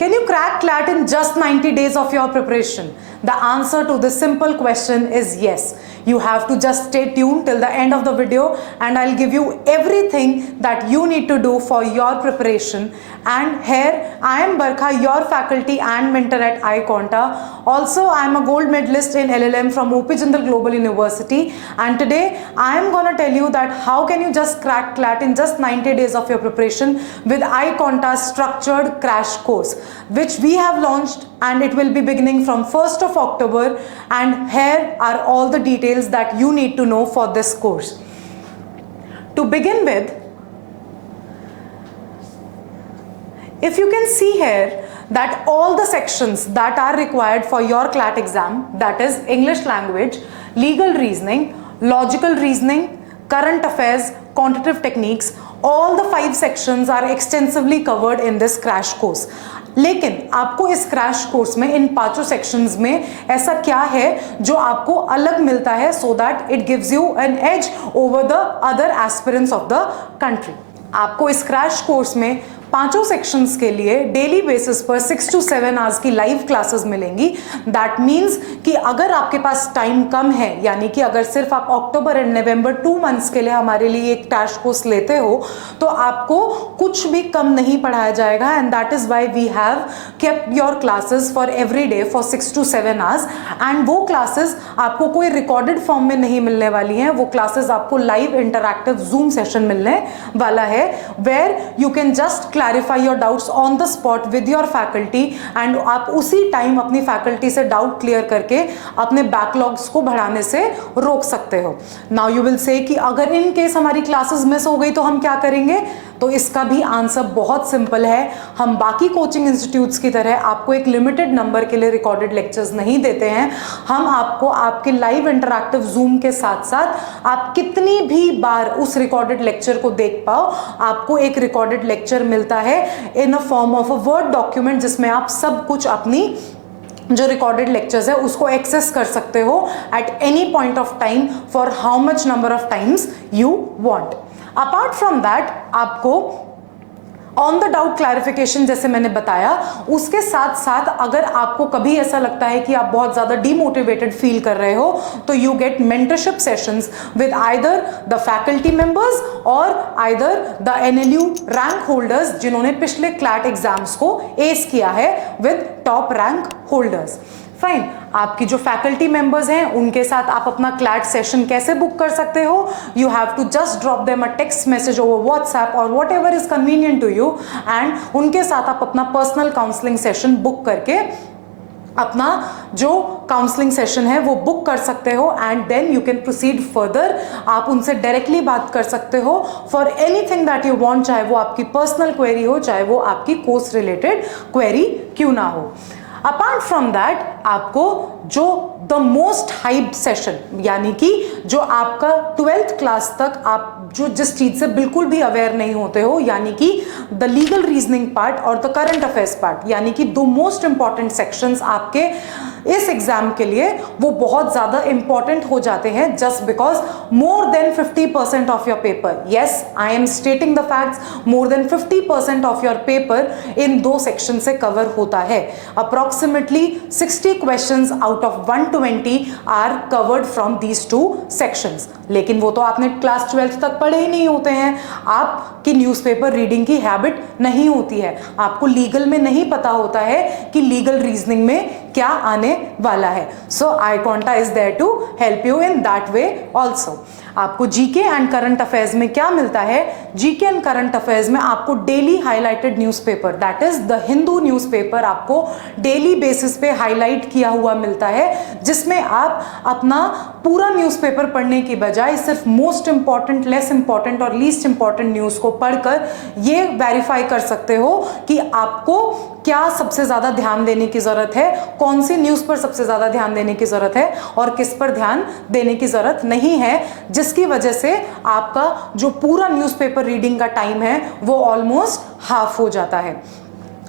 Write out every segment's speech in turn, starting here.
Can you crack CLAT in just 90 days of your preparation? The answer to this simple question is yes. You have to just stay tuned till the end of the video and I'll give you everything that you need to do for your preparation. And here I am Barkha, your faculty and mentor at iConta. Also, I am a gold medalist in LLM from OP Jindal Global University. And today I am gonna tell you that how can you just crack CLAT in just 90 days of your preparation with iConta's structured crash course, which we have launched, and it will be beginning from 1st of October. And here are all the details that you need to know for this course. To begin with, if you can see here that all the sections that are required for your CLAT exam, that is English language, legal reasoning, logical reasoning, current affairs, quantitative techniques, all the 5 sections are extensively covered in this crash course. लेकिन आपको इस crash course में इन 5 sections में ऐसा क्या है जो आपको अलग मिलता है, so that it gives you an edge over the other aspirants of the country. आपको इस क्रैश कोर्स में 5 सेक्शंस के लिए डेली बेसिस पर 6 to 7 आवर्स की लाइव क्लासेस मिलेंगी। दैट मीन्स कि अगर आपके पास टाइम कम है, यानी कि अगर सिर्फ आप अक्टूबर एंड नवंबर 2 मंथ्स के लिए हमारे लिए एक क्रैश कोर्स लेते हो तो आपको कुछ भी कम नहीं पढ़ाया जाएगा। And that is why we have kept your classes for every day for 6 to 7 hours. एंड वो क्लासेस आपको कोई रिकॉर्डेड फॉर्म में नहीं मिलने वाली हैं, वो क्लासेस आपको लाइव इंटरैक्टिव जूम सेशन मिलने वाला है, where you can just clarify your doubts on the spot with your faculty. And आप उसी टाइम अपनी फैकल्टी से डाउट क्लियर करके अपने बैकलॉग्स को बढ़ाने से रोक सकते हो। नाउ यू विल से कि अगर इन केस हमारी क्लासेस मिस हो गई तो हम क्या करेंगे, तो इसका भी आंसर बहुत सिंपल है। हम बाकी कोचिंग इंस्टीट्यूट्स की तरह आपको एक लिमिटेड नंबर के लिए रिकॉर्डेड लेक्चर्स नहीं देते हैं। हम आपको आपके लाइव इंटरैक्टिव जूम के साथ साथ आप कितनी भी बार उस रिकॉर्डेड लेक्चर को देख पाओ, आपको एक रिकॉर्डेड लेक्चर मिलता है in a form of a word document, जिसमें आप सब कुछ अपनी जो रिकॉर्डेड लेक्चर्स है उसको एक्सेस कर सकते हो at any point of time for how much number of times you want. Apart from that, आपको ऑन द डाउट क्लैरिफिकेशन जैसे मैंने बताया, उसके साथ साथ अगर आपको कभी ऐसा लगता है कि आप बहुत ज़्यादा डीमोटिवेटेड फील कर रहे हो तो you get mentorship sessions with either the faculty members और either the NLU rank holders जिन्होंने पिछले क्लैट एग्जाम्स को एस किया है with top rank holders. Fine, आपकी जो फैकल्टी मेंबर्स हैं उनके साथ आप अपना क्लैट सेशन कैसे बुक कर सकते हो, you have to just drop them a text message over WhatsApp और whatever is convenient to you, and उनके साथ आप अपना पर्सनल काउंसलिंग सेशन बुक करके अपना जो काउंसलिंग सेशन है वो बुक कर सकते हो। And then you can proceed further, आप उनसे डायरेक्टली बात कर सकते हो for anything that you want, चाहे वो आपकी पर्सनल क्वेरी हो, चाहे वो आपकी कोर्स रिलेटेड क्वेरी क्यों ना हो। अपार्ट फ्रॉम दैट, आपको जो द मोस्ट हाइप्ड सेशन, यानी कि जो आपका 12th क्लास तक आप जो जिस चीज से बिल्कुल भी अवेयर नहीं होते हो, यानी कि द लीगल रीजनिंग पार्ट और द करंट अफेयर्स पार्ट, यानी कि 2 मोस्ट इंपॉर्टेंट सेक्शंस आपके इस एग्जाम के लिए वो बहुत ज्यादा इंपॉर्टेंट हो जाते हैं, just because more than 50% of your paper, yes I am stating the facts, more than 50% of your paper in 2 section से कवर होता है। Approximately 60 questions out of 120 are covered from these 2 sections. लेकिन वो तो आपने क्लास 12th तक पढ़े ही नहीं होते हैं, आपकी न्यूज़पेपर रीडिंग की हैबिट नहीं होती है, आपको लीगल में नहीं पता होता है कि लीगल रीजनिंग में क्या आने वाला है। So iConta is there to help you in that way also. आपको जीके एंड करंट अफेयर्स में क्या मिलता है, जीके एंड करंट अफेयर्स में आपको daily highlighted newspaper, that is the Hindu newspaper, आपको डेली बेसिस पे हाईलाइट किया हुआ मिलता है, जिसमें आप अपना पूरा न्यूज़पेपर पढ़ने की बजाय सिर्फ मोस्ट इंपॉर्टेंट, लेस इंपॉर्टेंट और लीस्ट इंपॉर्टेंट न्यूज़ को पढ़कर ये वेरीफाई कर सकते हो कि आपको क्या सबसे ज़्यादा ध्यान देने की ज़रूरत है, कौन सी न्यूज़ पर सबसे ज़्यादा ध्यान देने की ज़रूरत है और किस पर ध्यान देने की ज़रूरत नहीं है, जिसकी वजह से आपका जो पूरा न्यूज़पेपर रीडिंग का टाइम है वो ऑलमोस्ट हाफ हो जाता है।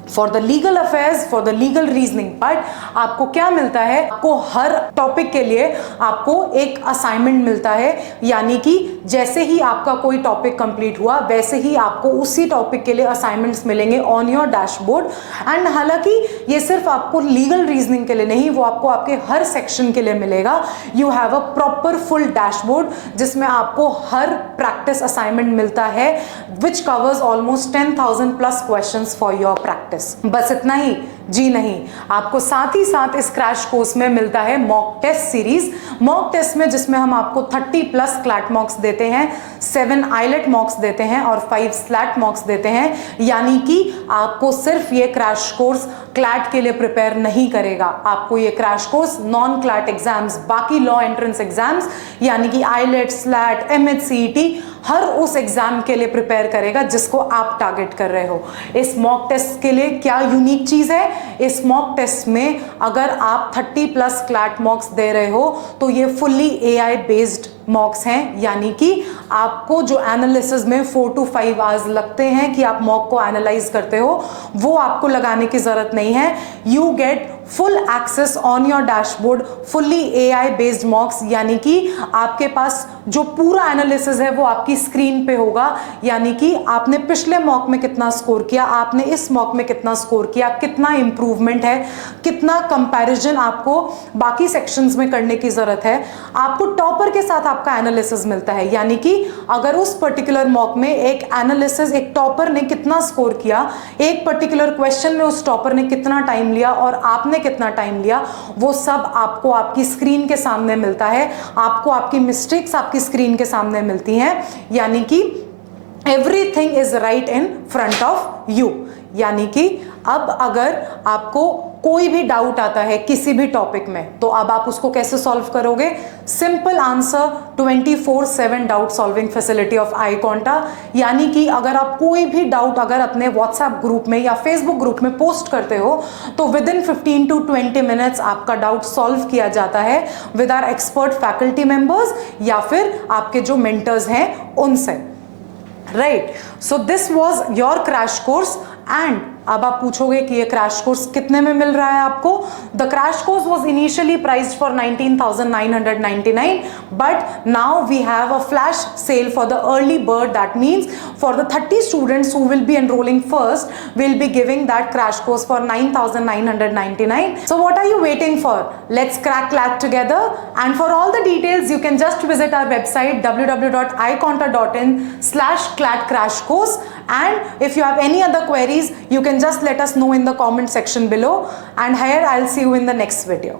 For the legal affairs, for the legal reasoning. But आपको क्या मिलता है, आपको हर टॉपिक के लिए आपको एक असाइनमेंट मिलता है, यानी कि जैसे ही आपका कोई टॉपिक कंप्लीट हुआ वैसे ही आपको उसी टॉपिक के लिए असाइनमेंट्स मिलेंगे ऑन योर डैशबोर्ड। एंड हालांकि ये सिर्फ आपको लीगल रीजनिंग के लिए नहीं, वो आपको आपके हर सेक्शन के लिए मिलेगा। You have a proper full dashboard जिसमें आपको हर प्रैक्टिस असाइनमेंट मिलता है, which covers almost 10,000 plus questions for your practice. बस इतना ही? जी नहीं, आपको साथ ही साथ इस क्रैश कोर्स में मिलता है mock test series. Mock test में जिसमें हम आपको 30 प्लस क्लैट मॉक्स देते हैं, 7 आइलेट मॉक्स देते हैं और 5 स्लैट मॉक्स देते हैं, यानी कि आपको सिर्फ ये क्रैश कोर्स क्लैट के लिए प्रिपेयर नहीं करेगा, आपको ये crash course non CLAT exams, बाकी लॉ एंट्रेंस एग्जाम्स यानी कि आइलेट, स्लैट, MHCET, हर उस एग्जाम के लिए प्रिपेयर करेगा जिसको आप टारगेट कर रहे हो। इस मॉक टेस्ट के लिए क्या यूनिक चीज है, इस मॉक टेस्ट में अगर आप 30 प्लस क्लैट मॉक्स दे रहे हो तो ये फुल्ली AI बेस्ड मॉक्स हैं, यानी कि आपको जो एनालिसिस में 4 to 5 आवर्स लगते हैं कि आप मॉक को एनालाइज करते हो, वो आपको लगाने की जरूरत नहीं है। You get full access on your dashboard, fully AI based mocks, यानी कि आपके पास जो पूरा एनालिसिस है वो आपकी स्क्रीन पे होगा, यानी कि आपने पिछले मॉक में कितना स्कोर किया, आपने इस मॉक में कितना स्कोर किया, कितना इंप्रूवमेंट है, कितना कंपैरिजन आपको बाकी सेक्शंस में करने की जरूरत है। आपको टॉपर के साथ आपका एनालिसिस मिलता है, यानी कि अगर उस पर्टिकुलर मॉक में एक एनालिसिस, एक टॉपर ने कितना स्कोर किया, एक पर्टिकुलर क्वेश्चन में उस टॉपर ने कितना टाइम लिया और आपने कितना टाइम लिया, वो सब आपको आपकी स्क्रीन के सामने मिलता है। आपको आपकी मिस्टेक्स आपकी स्क्रीन के सामने मिलती हैं, यानी कि everything is right in front of you. यानी कि अब अगर आपको कोई भी डाउट आता है किसी भी टॉपिक में, तो अब आप उसको कैसे सॉल्व करोगे? Simple answer, 24/7 doubt solving facility of iConta। यानी कि अगर आप कोई भी डाउट अगर अपने व्हाट्सएप ग्रुप में या फेसबुक ग्रुप में पोस्ट करते हो तो विद इन 15 to 20 मिनट्स आपका डाउट सॉल्व किया जाता है with our expert faculty members या फिर आपके जो मेंटर्स हैं उनसे। Right, so this was your crash course. And अब आप पूछोगे कि ये क्रैश कोर्स कितने में मिल रहा है आपको? The crash course was initially priced for 19,999, but now we have a flash sale for the early bird. That means for the 30 students who will be enrolling first, we'll be giving that crash course for 9,999. So what are you waiting for? Let's crack CLAT together. And for all the details, you can just visit our website www.iconta.in/CLAT crash course. And if you have any other queries, you can just let us know in the comment section below. And here I'll see you in the next video.